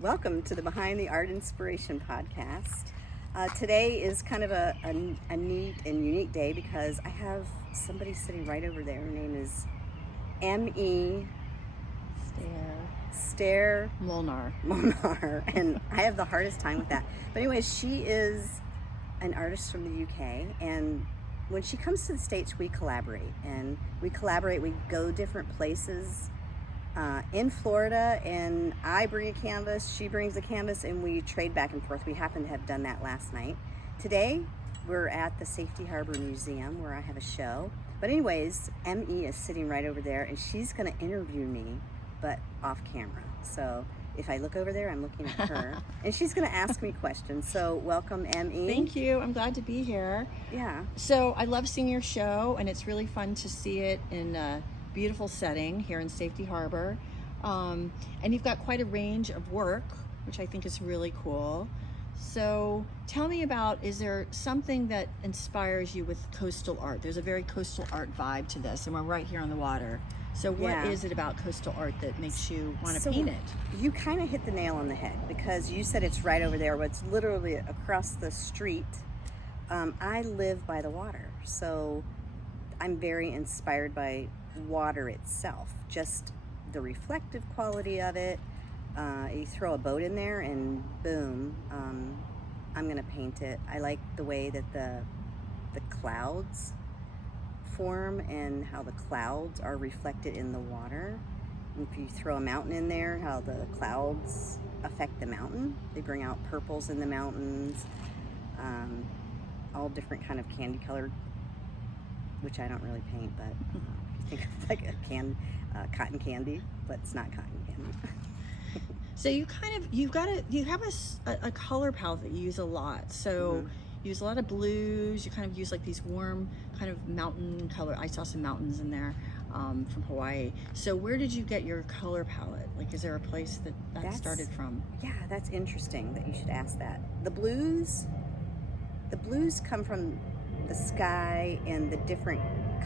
Welcome to the Behind the Art Inspiration podcast. Today is kind of a neat and unique day because I have somebody sitting right over there. Her name is M.E. Ster-Molnar. And I have the hardest time with that. But anyways, she is an artist from the UK, and when she comes to the States, we collaborate. We go different places in Florida, and I bring a canvas, she brings a canvas, and we trade back and forth. We happen to have done that last night. Today, we're at the Safety Harbor Museum where I have a show. But anyways, M.E. is sitting right over there, and she's going to interview me, but off camera. So if I look over there, I'm looking at her, and she's going to ask me questions. So welcome, M.E. Thank you. I'm glad to be here. Yeah. So I love seeing your show, and it's really fun to see it in a beautiful setting here in Safety Harbor. And you've got quite a range of work, which I think is really cool. So tell me about, is there something that inspires you with coastal art? There's a very coastal art vibe to this, and we're right here on the water. So what is it about coastal art that makes you want to paint it? You kind of hit the nail on the head, because you said it's right over there, but it's literally across the street. I live by the water, so I'm very inspired by water itself, just the reflective quality of it. You throw a boat in there and boom, I'm gonna paint it. I like the way that the clouds form and how the clouds are reflected in the water. And if you throw a mountain in there, how the clouds affect the mountain. They bring out purples in the mountains, all different kind of candy colored, which I don't really paint, but if you think of like cotton candy, but it's not cotton candy. So you have a color palette that you use a lot. So you use a lot of blues. You kind of use like these warm kind of mountain color. I saw some mountains in there from Hawaii. So where did you get your color palette? Like, is there a place that started from? Yeah, that's interesting that you should ask that. The blues come from the sky and the different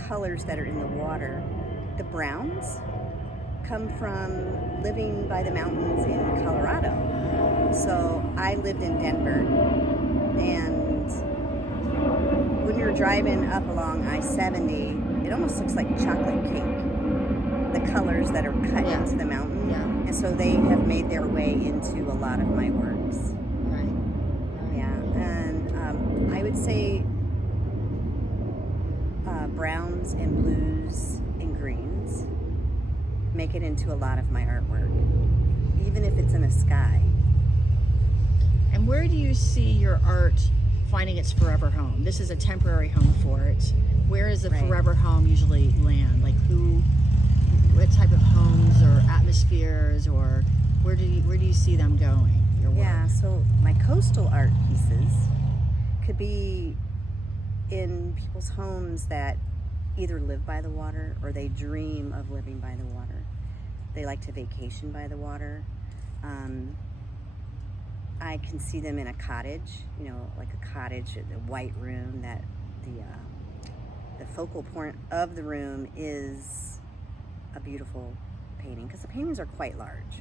colors that are in the water. The browns come from living by the mountains in Colorado. So I lived in Denver, and when you're driving up along I-70, it almost looks like chocolate cake, the colors that are cut into the mountain. Yeah. And so they have made their way into a lot of my works. Right. Yeah, and I would say browns and blues and greens make it into a lot of my artwork, even if it's in a sky. And where do you see your art finding its forever home? This is a temporary home for it. Where does the forever home usually land? Like what type of homes or atmospheres, or where do you see them going? Your work? Yeah, so my coastal art pieces could be in people's homes that either live by the water or they dream of living by the water. They like to vacation by the water. I can see them in a cottage, like a cottage, a white room that the focal point of the room is a beautiful painting, because the paintings are quite large.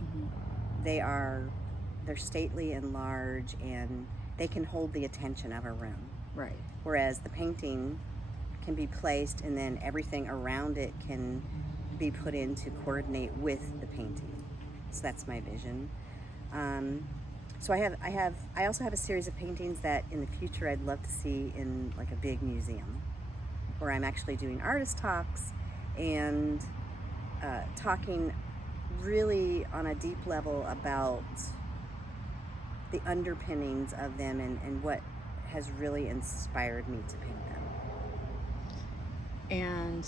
They're stately and large, and they can hold the attention of a room. Right. Whereas the painting can be placed, and then everything around it can be put in to coordinate with the painting. So that's my vision. So I also have a series of paintings that in the future I'd love to see in like a big museum, where I'm actually doing artist talks and talking really on a deep level about the underpinnings of them and what has really inspired me to paint them. And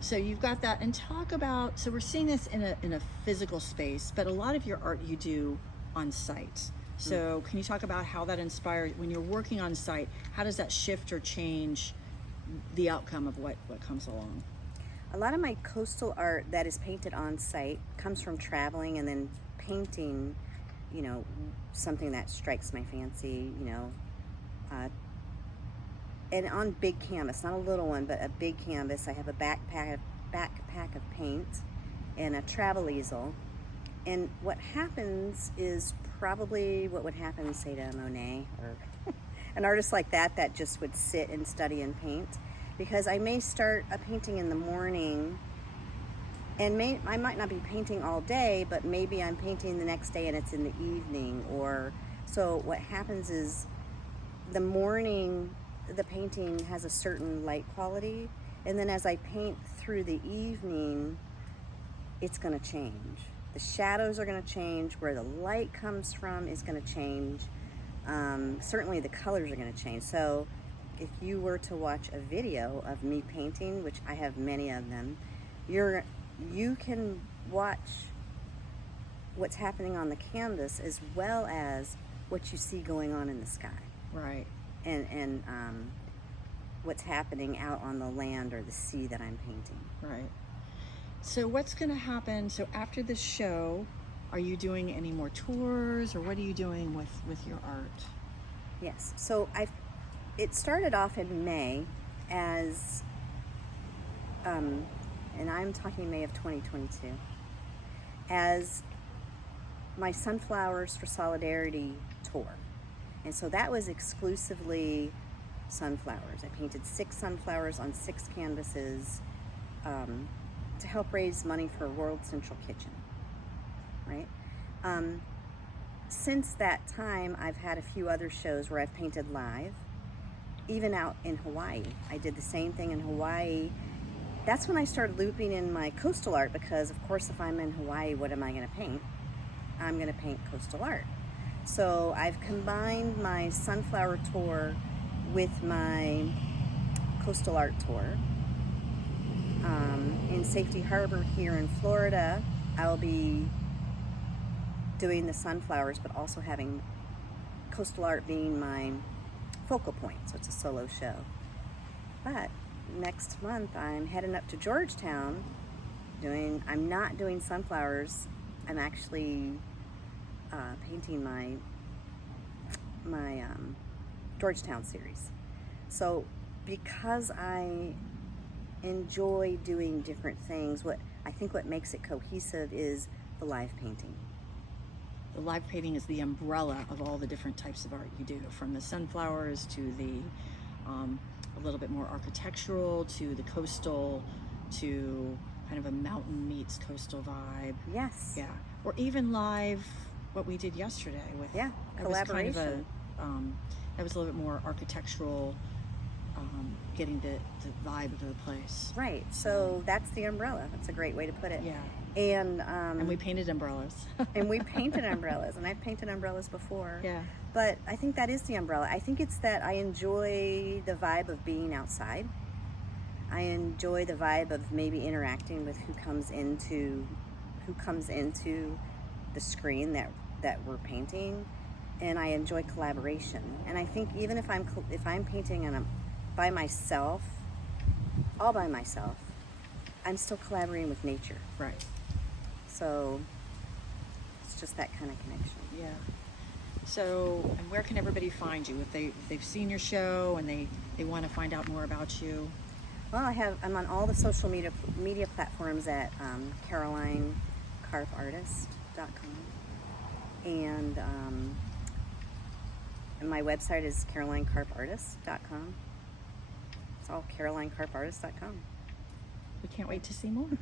so you've got that, and talk about, so we're seeing this in a physical space, but a lot of your art you do on site. So can you talk about how that inspires, when you're working on site, how does that shift or change the outcome of what comes along? A lot of my coastal art that is painted on site comes from traveling and then painting, something that strikes my fancy, and on big canvas, not a little one, but a big canvas. I have a backpack of paint and a travel easel, And what happens is probably what would happen, say, to Monet or an artist like that just would sit and study and paint. Because I may start a painting in the morning, and I might not be painting all day, but maybe I'm painting the next day and it's in the evening. Or so what happens is the morning, the painting has a certain light quality, and then as I paint through the evening, it's going to change. The shadows are going to change. Where the light comes from is going to change. Certainly the colors are going to change. So if you were to watch a video of me painting, which I have many of them, you can watch what's happening on the canvas as well as what you see going on in the sky. Right. And what's happening out on the land or the sea that I'm painting. Right. So what's going to happen? So after this show, are you doing any more tours, or what are you doing with your art? Yes. So it started off in May as, and I'm talking May of 2022, as my Sunflowers for Solidarity tour. And so that was exclusively sunflowers. I painted 6 sunflowers on 6 canvases to help raise money for World Central Kitchen, right? Since that time, I've had a few other shows where I've painted live, even out in Hawaii. I did the same thing in Hawaii. That's when I started looping in my coastal art, because of course if I'm in Hawaii, what am I going to paint? I'm going to paint coastal art. So I've combined my sunflower tour with my coastal art tour. In Safety Harbor here in Florida, I'll be doing the sunflowers, but also having coastal art being my focal point, so it's a solo show. But next month I'm heading up to Georgetown I'm not doing sunflowers, I'm actually painting my Georgetown series. So because I enjoy doing different things, what makes it cohesive is the live painting. The live painting is the umbrella of all the different types of art you do, from the sunflowers to the a little bit more architectural, to the coastal, to kind of a mountain meets coastal vibe. Yes. Yeah. Or even live, what we did yesterday with collaboration. Was kind of that was a little bit more architectural, getting the vibe of the place. Right. So that's the umbrella. That's a great way to put it. Yeah. And we painted umbrellas. and we painted umbrellas, and I've painted umbrellas before. Yeah. But I think that is the umbrella. I think it's that I enjoy the vibe of being outside. I enjoy the vibe of maybe interacting with who comes into the screen that we're painting, and I enjoy collaboration. And I think even if I'm painting and I'm by myself, all by myself, I'm still collaborating with nature. Right. So it's just that kind of connection. Yeah. So, and where can everybody find you if they've seen your show and they want to find out more about you? Well, I'm on all the social media platforms at CarolineCarpArtist.com, and my website is CarolineCarpArtist.com. It's all CarolineCarpArtist.com. We can't wait to see more.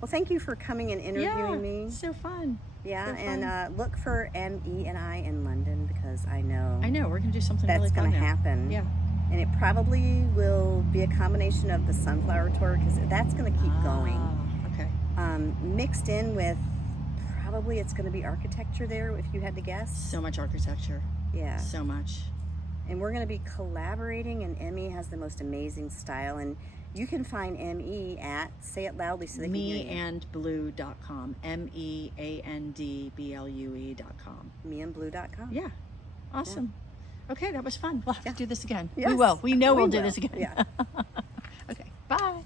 Well, thank you for coming and interviewing me. So fun. Yeah, so fun. And look for MENI in London, because I know we're going to do something that's really fun going to there. happen. Yeah. And it probably will be a combination of the sunflower tour, because that's going to keep going. Okay. Mixed in with probably it's going to be architecture there, if you had to guess. So much architecture. Yeah. So much. And we're going to be collaborating, and Emmy has the most amazing style. And you can find ME at, say it loudly so they can hear you. meandblue.com. MEANDBLUE.com. meandblue.com. Yeah. Awesome. Yeah. Okay, that was fun. We'll have to do this again. Yes. We will. We know we'll do will. this again. Yeah. Okay. Bye.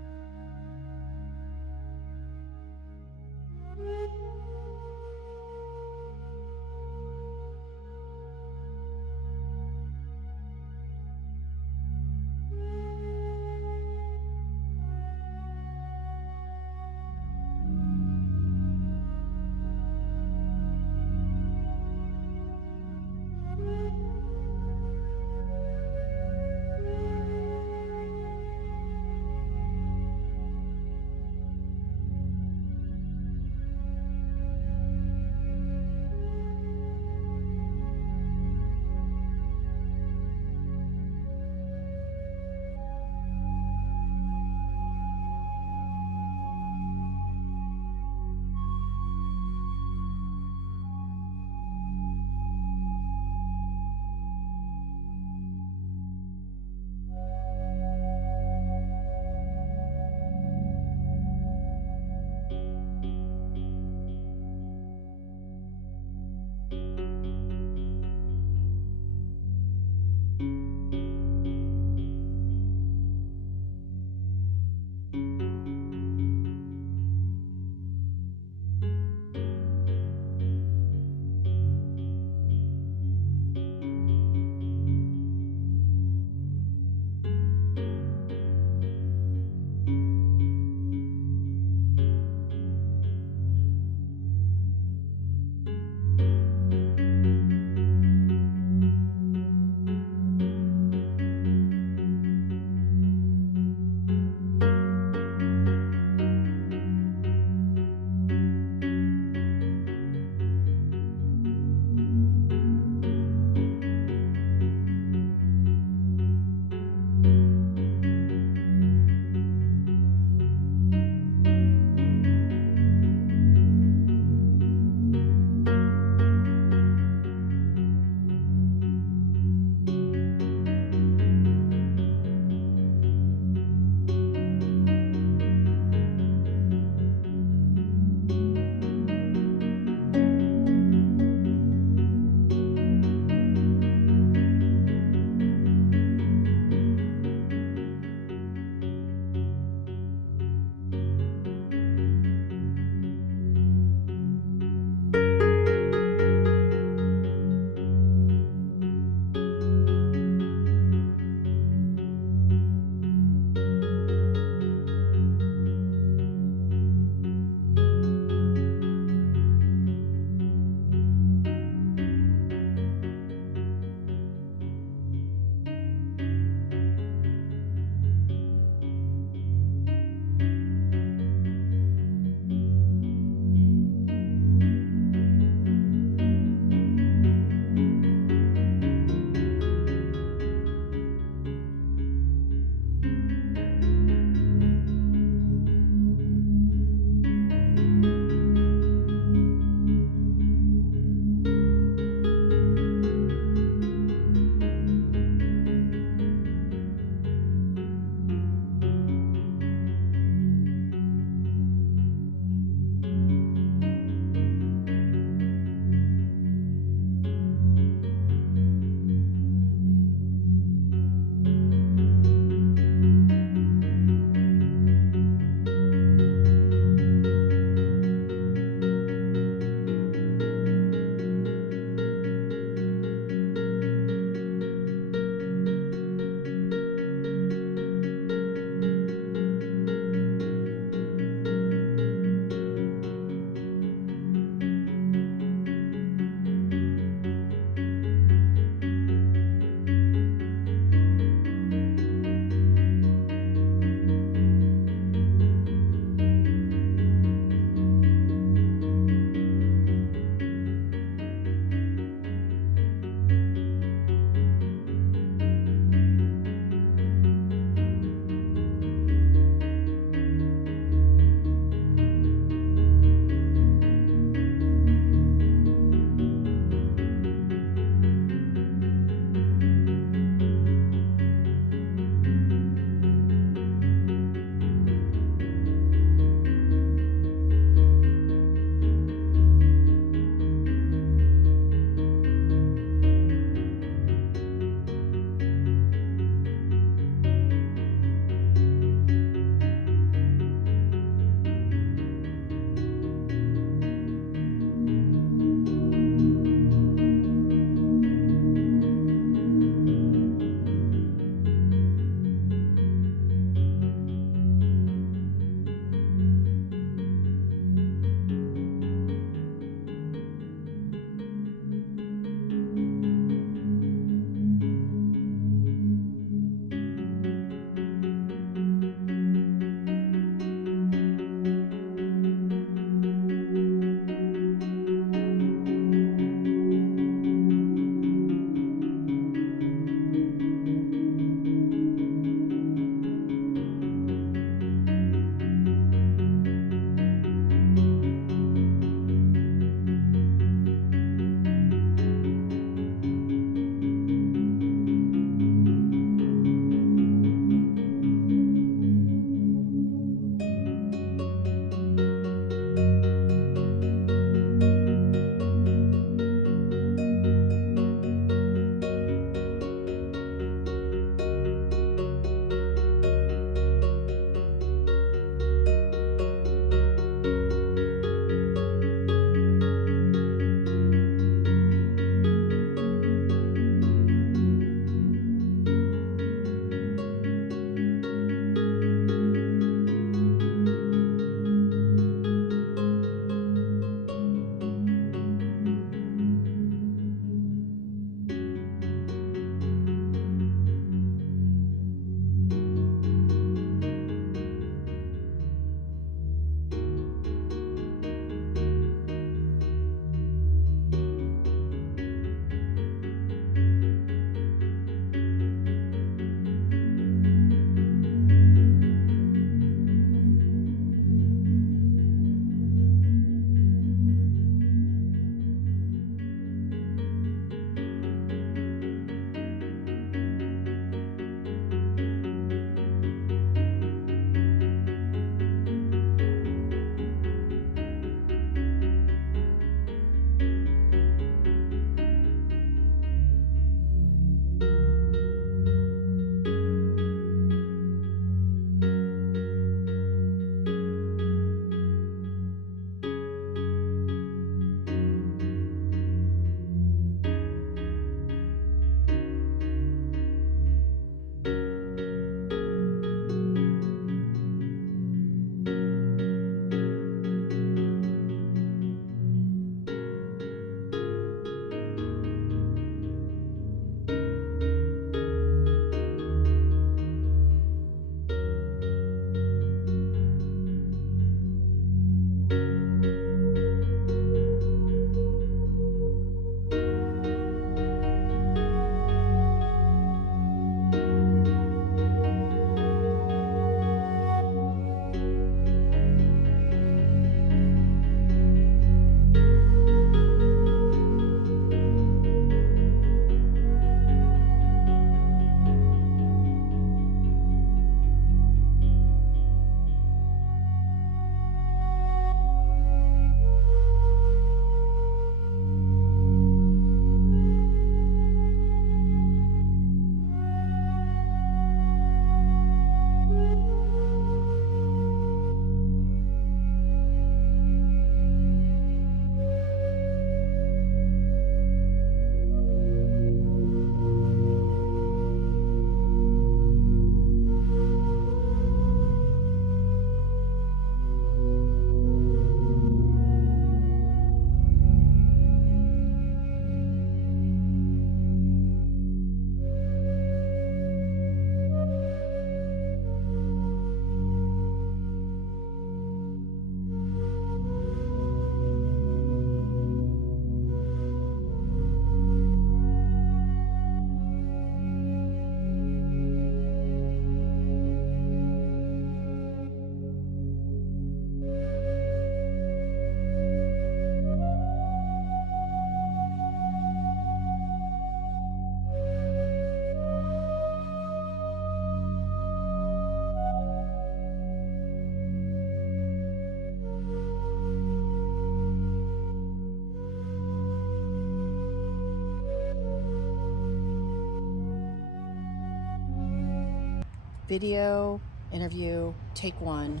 Video, interview, take one.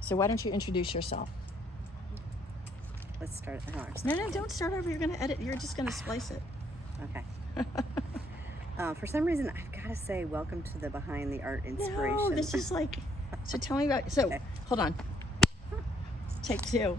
So why don't you introduce yourself? Let's start at the horse. No, don't start over. You're going to edit. You're just going to splice it. Okay. For some reason, I've got to say, welcome to the Behind the Art Inspiration. No, this is like, so tell me about, so Okay. hold on. Take two.